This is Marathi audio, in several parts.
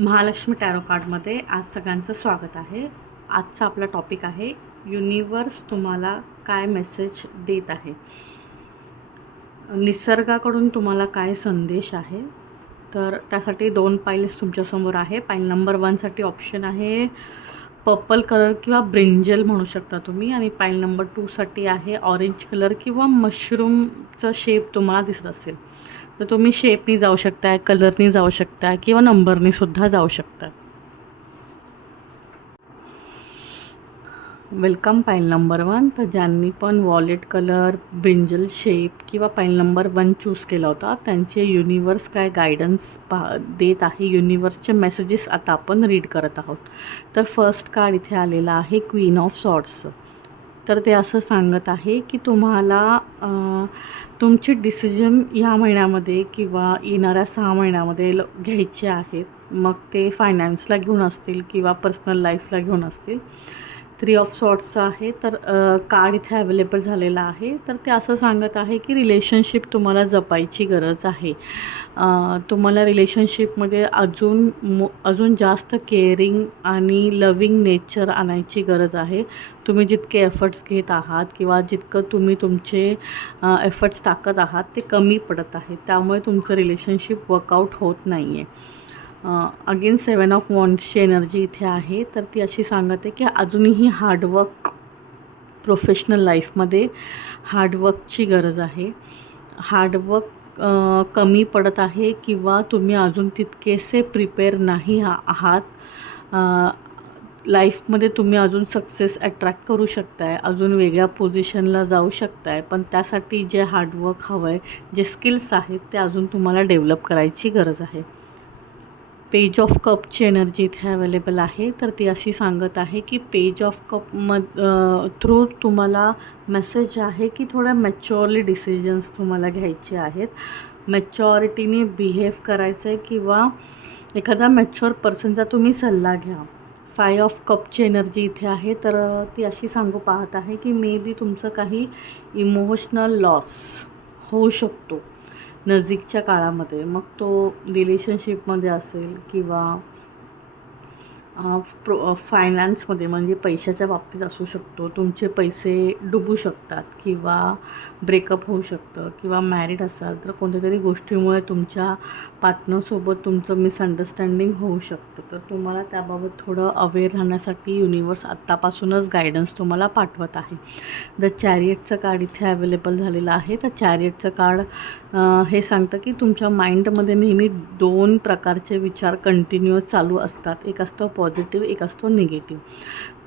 महालक्ष्मी टॅरो कार्डमध्ये आज सगळ्यांचं स्वागत आहे. आजचा आपला टॉपिक आहे युनिवर्स तुम्हाला काय मेसेज देत आहे, निसर्गाकडून तुम्हाला काय संदेश आहे. तर त्यासाठी 2 पाईल्स तुमच्यासमोर आहे. पाईल नंबर 1साठी ऑप्शन आहे पर्पल कलर किंवा ब्रिंजल म्हणू शकता तुम्ही, आणि पाईल नंबर 2साठी आहे ऑरेंज कलर किंवा मशरूमचा शेप तुम्हाला दिसत असेल तर तुम्ही शेपनी जाऊ शकता, कलरनी जाऊ शकता किंवा नंबरनी सुद्धा जाऊ शकता. वेलकम पाईल नंबर 1. तर ज्यांनी पण वॉलेट कलर, ब्रिंजल शेप किंवा पाईल नंबर 1 चूज केला होता त्यांचे युनिवर्स काय गायडन्स देत आहे, युनिवर्सचे मेसेजेस आता आपण रीड करत आहोत. तर फर्स्ट कार्ड इथे आलेला आहे क्वीन ऑफ सॉर्ड्स. तर ते असं सांगत आहे की तुम्हाला तुमची डिसिजन ह्या महिन्यामध्ये किंवा येणाऱ्या 6 महिन्यामध्ये घ्यायचे आहेत. मग ते फायनान्सला घेऊन असतील किंवा पर्सनल लाईफला घेऊन असतील. 3 ऑफ सॉर्ट्सचं आहे. तर कार्ड इथे अवेलेबल झालेला आहे. तर ते असं सांगत आहे की रिलेशनशिप तुम्हाला जपायची गरज आहे. तुम्हाला रिलेशनशिपमध्ये अजून जास्त केअरिंग आणि लविंग नेचर आणायची गरज आहे. तुम्ही जितके एफर्ट्स घेत आहात किंवा जितकं तुम्ही तुमचे एफर्ट्स टाकत आहात ते कमी पडत आहे, त्यामुळे तुमचं रिलेशनशिप वर्कआउट होत नाही आहे. अगेन 7 ऑफ वॉन्ड्सची एनर्जी इथे आहे. तर ती अशी सांगत आहे की अजूनही हार्डवर्क, प्रोफेशनल लाईफमध्ये हार्डवर्कची गरज आहे. हार्डवर्क कमी पडत आहे किंवा तुम्ही अजून तितकेसे प्रिपेअर नाही आहात. लाईफमध्ये तुम्ही अजून सक्सेस अट्रॅक्ट करू शकताय, अजून वेगळ्या पोझिशनला जाऊ शकताय, पण त्यासाठी जे हार्डवर्क हवं आहे, जे स्किल्स आहेत ते अजून तुम्हाला डेव्हलप करायची गरज आहे. पेज ऑफ कपची एनर्जी इथे अवेलेबल आहे. तर ती अशी सांगत आहे की पेज ऑफ कप थ्रू तुम्हाला मेसेज आहे की थोड्या मॅच्युअरली डिसिजन्स तुम्हाला घ्यायचे आहेत, मॅच्युरिटीने बिहेव करायचं आहे किंवा एखादा मॅच्युअर पर्सनचा तुम्ही सल्ला घ्या. 5 ऑफ कपची एनर्जी इथे आहे. तर ती अशी सांगू पाहत आहे की मे बी तुमचं काही इमोशनल लॉस होऊ शकतो नजीकच्या काळामध्ये. मग तो रिलेशनशिपमध्ये असेल किंवा फायनान्समध्ये, म्हणजे पैशाच्या बाबतीत असू शकतो. तुमचे पैसे डुबू शकतात किंवा ब्रेकअप होऊ शकतं, किंवा मॅरिड असाल तर कोणत्यातरी गोष्टीमुळे तुमच्या पार्टनरसोबत तुमचं मिसअंडरस्टँडिंग होऊ शकतं. तर तुम्हाला त्याबाबत थोडं अवेअर राहण्यासाठी युनिवर्स आत्तापासूनच गायडन्स तुम्हाला पाठवत आहे. द चॅरियटचं कार्ड इथे अवेलेबल झालेलं आहे. तर चॅरियटचं कार्ड हे सांगतं की तुमच्या माइंडमध्ये नेहमी 2 प्रकारचे विचार कंटिन्युअस चालू असतात. एक असतो पॉझिटिव्ह, एक असतो निगेटिव्ह.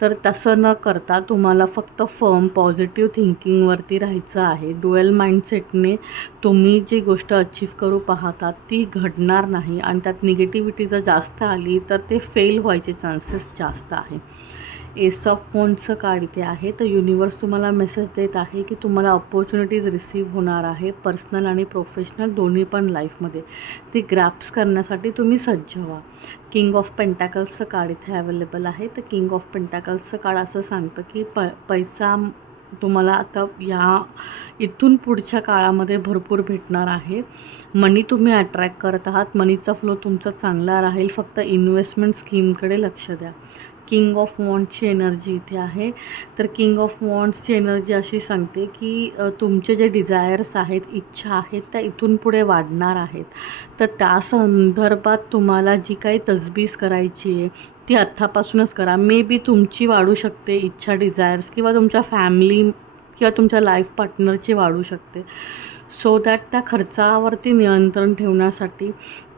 तर तसं न करता तुम्हाला फक्त फर्म पॉझिटिव्ह थिंकिंगवरती राहायचं आहे. डुएल माइंडसेटने तुम्ही जी गोष्ट अचीव करू पाहतात ती घडणार नाही, आणि त्यात निगेटिव्हिटी जर जास्त आली तर ते फेल व्हायचे चान्सेस जास्त आहे. एस ऑफ वॉन्ड्सचं कार्ड इथे आहे. तर युनिवर्स तुम्हाला मेसेज देत आहे की तुम्हाला अपॉर्च्युनिटीज रिसीव्ह होणार आहे, पर्सनल आणि प्रोफेशनल दोन्ही पण लाईफमध्ये. ती ग्रॅप्स करण्यासाठी तुम्ही सज्ज व्हा. किंग ऑफ पेंटॅकल्सचं कार्ड इथे अवेलेबल आहे. तर किंग ऑफ पेंटॅकल्सचं कार्ड असं सांगतं की पैसा तुम्हाला आता इथून पुढच्या काळामध्ये भरपूर भेटणार आहे. मनी तुम्ही अट्रॅक्ट करत आहात, मनीचा फ्लो तुमचा चांगला राहील. फक्त इन्व्हेस्टमेंट स्कीमकडे लक्ष द्या. किंग ऑफ वॉन्ड्सची एनर्जी इथे आहे. तर किंग ऑफ वॉन्ड्सची एनर्जी अशी सांगते की तुमचे जे डिझायर्स आहेत, इच्छा आहेत, त्या इथून पुढे वाढणार आहेत. तर त्या संदर्भात तुम्हाला जी काही तजवीज करायची आहे ती आत्तापासूनच करा. मे बी तुमची वाढू शकते इच्छा, डिझायर्स, किंवा तुमच्या फॅमिली किंवा तुमच्या लाईफ पार्टनरची वाढू शकते. सो दॅट त्या खर्चावरती नियंत्रण ठेवण्यासाठी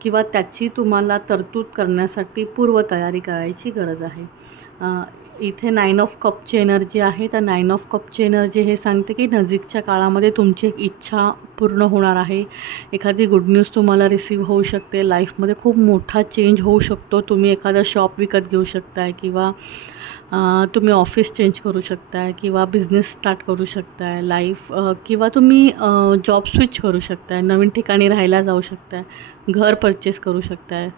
किंवा त्याची तुम्हाला तरतूद करण्यासाठी पूर्वतयारी करायची गरज आहे. इथे 9 ऑफ कपची एनर्जी आहे. तर 9 ऑफ कपची एनर्जी हे सांगते की नजीकच्या काळामध्ये तुमची एक इच्छा पूर्ण होणार आहे. एखादी गुड न्यूज तुम्हाला रिसीव्ह होऊ शकते. लाईफमध्ये खूप मोठा चेंज होऊ शकतो. तुम्ही एखादा शॉप विकत घेऊ शकताय, किंवा तुम्ही ऑफिस चेंज करू शकताय, किंवा बिझनेस स्टार्ट करू शकताय किंवा तुम्ही जॉब स्विच करू शकताय, नवीन ठिकाणी राहायला जाऊ शकताय, घर परचेस करू शकताय.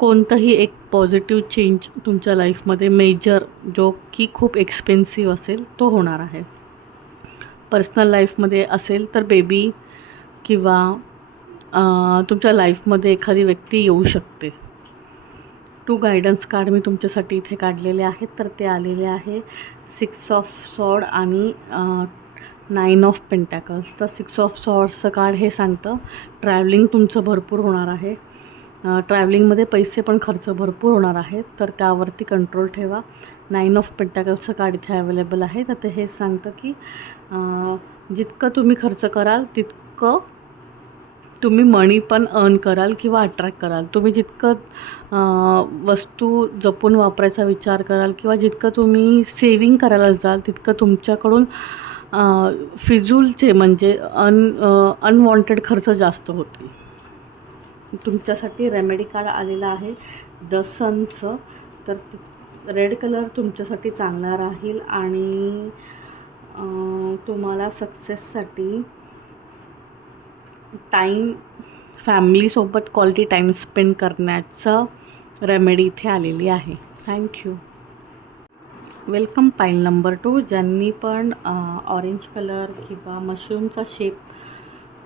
कोणतंही एक पॉझिटिव्ह चेंज तुमच्या लाईफमध्ये मेजर, जो की खूप एक्सपेन्सिव्ह असेल, तो होणार आहे. पर्सनल लाईफमध्ये असेल तर बेबी किंवा तुमच्या लाईफमध्ये एखादी व्यक्ती येऊ शकते. 2 गायडन्स कार्ड मी तुमच्यासाठी इथे काढलेले आहेत. तर ते आलेले आहे 6 ऑफ सॉर्ड आणि 9 ऑफ पेंटॅकल्स. तर 6 ऑफ सॉर्ड्सचं कार्ड हे सांगतं ट्रॅव्हलिंग तुमचं भरपूर होणार आहे. ट्रॅव्हलिंगमध्ये पैसे पण खर्च भरपूर होणार आहेत, तर त्यावरती कंट्रोल ठेवा. 9 ऑफ पेंटॅकल्सचं कार्ड इथे अवेलेबल आहे. तर ते हेच सांगतं की जितकं तुम्ही खर्च कराल तितकं तुम्ही मनी पण अर्न कराल किंवा अट्रॅक्ट कराल. तुम्ही जितकं वस्तू जपून वापरायचा विचार कराल किंवा जितकं तुम्ही सेविंग करायला जाल तितकं तुमच्याकडून फिजूलचे म्हणजे अनवॉन्टेड खर्च जास्त होतील. तुमच्यासाठी रेमेडी कार्ड आलेला आहे द सनचं. तर रेड कलर तुमच्यासाठी चांगला राहील आणि तुम्हाला सक्सेससाठी टाईम फॅमिलीसोबत क्वालिटी टाईम स्पेंड करण्याचं रेमेडी इथे आलेली आहे. थँक्यू. वेलकम पाईल नंबर 2. ज्यांनी पण ऑरेंज कलर किंवा मशरूमचा शेप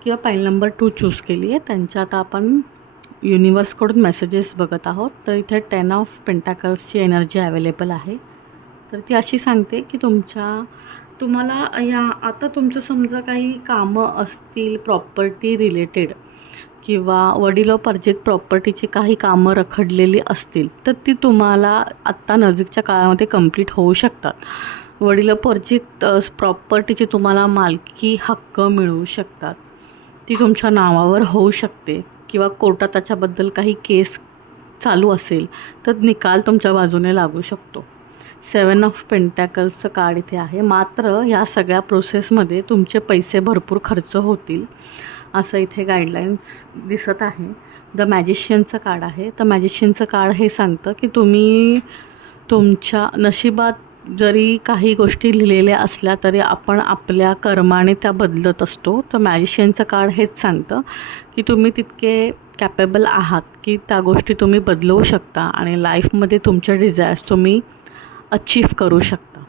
किंवा पाईल नंबर 2 चूज केली आहे त्यांच्या आता आपण युनिवर्सकडून मेसेजेस बघत आहोत. तर इथे 10 ऑफ पेंटॅकल्सची एनर्जी अवेलेबल आहे. तर ती अशी सांगते की तुम्हाला आता तुमचं समजा काही कामं असतील प्रॉपर्टी रिलेटेड किंवा वडिलोपार्जित प्रॉपर्टीची काही कामं रखडलेली असतील तर ती तुम्हाला आत्ता नजीकच्या काळामध्ये कंप्लीट होऊ शकतात. वडिलोपार्जित प्रॉपर्टीची तुम्हाला मालकी हक्क मिळू शकतात. ती तुमच्या नावावर होऊ शकते किंवा कोर्टात त्याच्याबद्दल काही केस चालू असेल तर निकाल तुमच्या बाजूने लागू शकतो. 7 ऑफ पेंटॅकल्सचं कार्ड इथे आहे. मात्र ह्या सगळ्या प्रोसेसमध्ये तुमचे पैसे भरपूर खर्च होतील असं इथे गाईडलाईन्स दिसत आहे. द मॅजिशियनचं कार्ड आहे. तर मॅजिशियनचं कार्ड हे सांगतं की तुम्ही तुमच्या नशिबात जरी काही गोष्टी लिहिलेल्या असल्या तरी आपण आपल्या कर्माने त्या बदलत असतो. तर मॅजिशियनचं कार्ड हेच सांगतं की तुम्ही तितके कॅपेबल आहात की त्या गोष्टी तुम्ही बदलवू शकता आणि लाईफमध्ये तुमचे डिझायर्स तुम्ही अचीव करू शकता.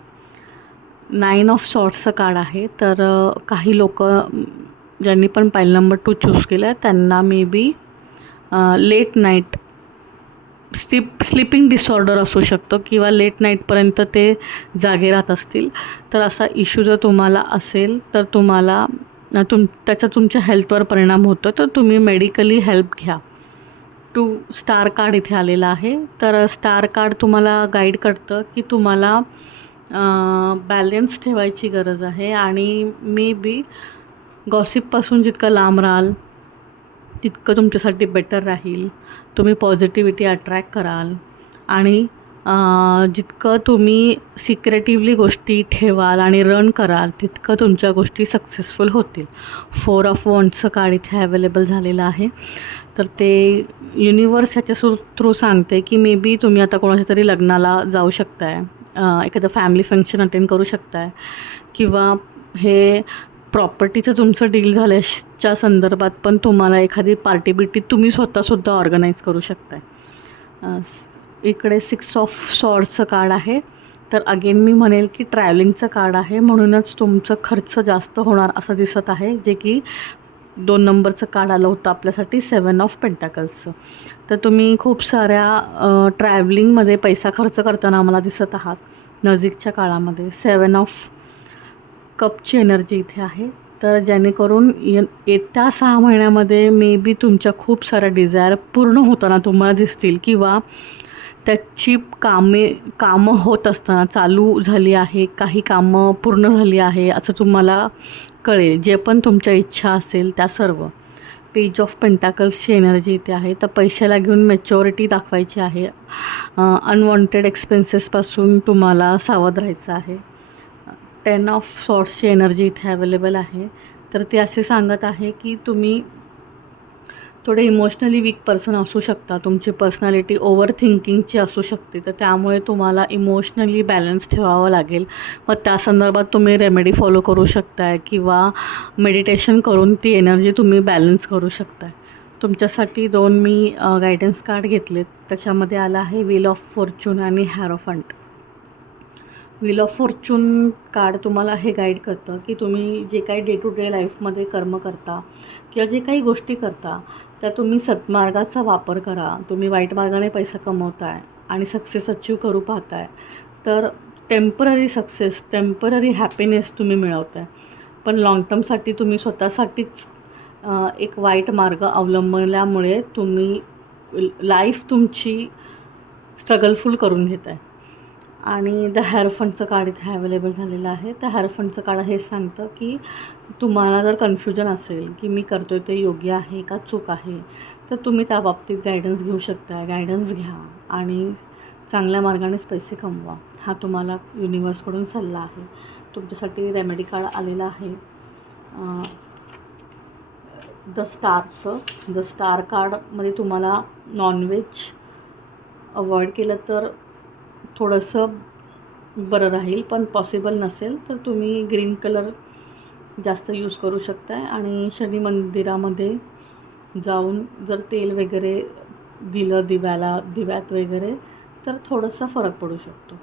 9 ऑफ सॉर्ड्सचं कार्ड आहे. तर काही लोक ज्यांनी पण पाईल नंबर 2 चूज केलं आहे त्यांना may be late night sleeping disorder असू शकतो किंवा लेट नाईटपर्यंत ते जागे राहत असतील. तर असा इश्यू जर तुम्हाला असेल तर तुम्हाला त्याचा तुमच्या हेल्थवर परिणाम होतो. तर तुम्ही मेडिकली हेल्प घ्या. 2 स्टार कार्ड इथे आलेला आहे. तर स्टार कार्ड तुम्हाला गाईड करतं की तुम्हाला बॅलेन्स ठेवायची गरज आहे आणि मे बी गॉसिपपासून जितकं लांब राहाल तितकं तुमच्यासाठी बेटर राहील. तुम्ही पॉझिटिव्हिटी अट्रॅक्ट कराल आणि जितकं तुम्ही सिक्रेटिव्हली गोष्टी ठेवाल आणि रन कराल तितकं तुमच्या गोष्टी सक्सेसफुल होतील. 4 ऑफ वॉन्ड्सचं कार्ड इथे अवेलेबल झालेलं आहे. तर ते युनिवर्स ह्याच्या थ्रू सांगते की मे बी तुम्ही आता कोणाच्या तरी लग्नाला जाऊ शकताय, एखादं फॅमिली फंक्शन अटेंड करू शकताय किंवा हे प्रॉपर्टीचं तुमचं डील झाल्याच्या संदर्भात पण तुम्हाला एखादी पार्टी बिटी तुम्ही स्वतःसुद्धा ऑर्गनाईज करू शकताय. इकडे 6 ऑफ सॉर्ड्सचं कार्ड आहे. तर अगेन मी म्हणेल की ट्रॅव्हलिंगचं कार्ड आहे म्हणूनच तुमचं खर्च जास्त होणार असं दिसत आहे. जे की 2 नंबरचं कार्ड आलं होतं आपल्यासाठी 7 ऑफ पेंटॅकल्सचं. तर तुम्ही खूप साऱ्या ट्रॅव्हलिंगमध्ये पैसा खर्च करताना आम्हाला दिसत आहात नजीकच्या काळामध्ये. 7 ऑफ कपची एनर्जी इथे आहे. तर जेणेकरून येत्या 6 महिन्यामध्ये मे बी तुमच्या खूप साऱ्या डिझायर पूर्ण होताना तुम्हाला दिसतील किंवा त्याची कामं होत असताना चालू झाली आहे, काही कामं पूर्ण झाली आहे असं तुम्हाला कळेल. जे पण तुमच्या इच्छा असेल त्या सर्व. पेज ऑफ पेंटॅकल्सची एनर्जी इथे आहे. तर पैशाला घेऊन मॅच्युरिटी दाखवायची आहे. अनवॉन्टेड एक्सपेन्सेसपासून तुम्हाला सावध राहायचं आहे. 10 ऑफ सॉर्ड्सची एनर्जी इथे अवेलेबल आहे. तर ते असे सांगत आहे की तुम्ही थोडे इमोशनली वीक पर्सन असू शकता. तुमची पर्सनॅलिटी ओव्हर थिंकिंगची असू शकते. तर त्यामुळे तुम्हाला इमोशनली बॅलन्स ठेवावं लागेल. मग त्या संदर्भात तुम्ही रेमेडी फॉलो करू शकताय किंवा मेडिटेशन करून ती एनर्जी तुम्ही बॅलन्स करू शकताय. तुमच्यासाठी 2 मी गायडन्स कार्ड घेतलेत. त्याच्यामध्ये आलं आहे व्हील ऑफ फॉर्च्यून आणि हॅरोफंट. व्हील ऑफ फॉर्च्यून कार्ड तुम्हाला हे गाईड करतं की तुम्ही जे काही डे टू डे लाईफमध्ये कर्म करता किंवा जे काही गोष्टी करता त्या तुम्ही सत्मार्गाचा वापर करा. तुम्ही वाईट मार्गाने पैसा कमवताय आणि सक्सेस अचीव करू पाहताय तर टेम्पररी सक्सेस, टेम्पररी हॅपीनेस तुम्ही मिळवताय. पण लाँग टर्मसाठी तुम्ही स्वतःसाठीच एक वाईट मार्ग अवलंबल्यामुळे तुम्ही लाईफ तुमची स्ट्रगलफुल करून घेताय. आणि द हॅरोफंटचं कार्ड इथे अवेलेबल झालेलं आहे. त्या हॅरोफंटचं कार्ड हेच सांगतं की तुम्हाला जर कन्फ्युजन असेल की मी करतो आहे ते योग्य आहे का चूक आहे, तर तुम्ही त्या बाबतीत गायडन्स घेऊ शकता. गायडन्स घ्या आणि चांगल्या मार्गानेच पैसे कमवा. हा तुम्हाला युनिवर्सकडून सल्ला आहे. तुमच्यासाठी रेमेडी कार्ड आलेलं आहे द स्टारचं. द स्टार कार्डमध्ये तुम्हाला नॉनव्हेज अवॉइड केलं तर थोडंसं बरं राहील, पण पॉसिबल नसेल तर तुम्ही ग्रीन कलर जास्त यूज करू शकताय. आणि शनी मंदिरामध्ये जाऊन जर तेल वगैरे दिलं दिव्यात वगैरे तर थोडासा फरक पडू शकतो.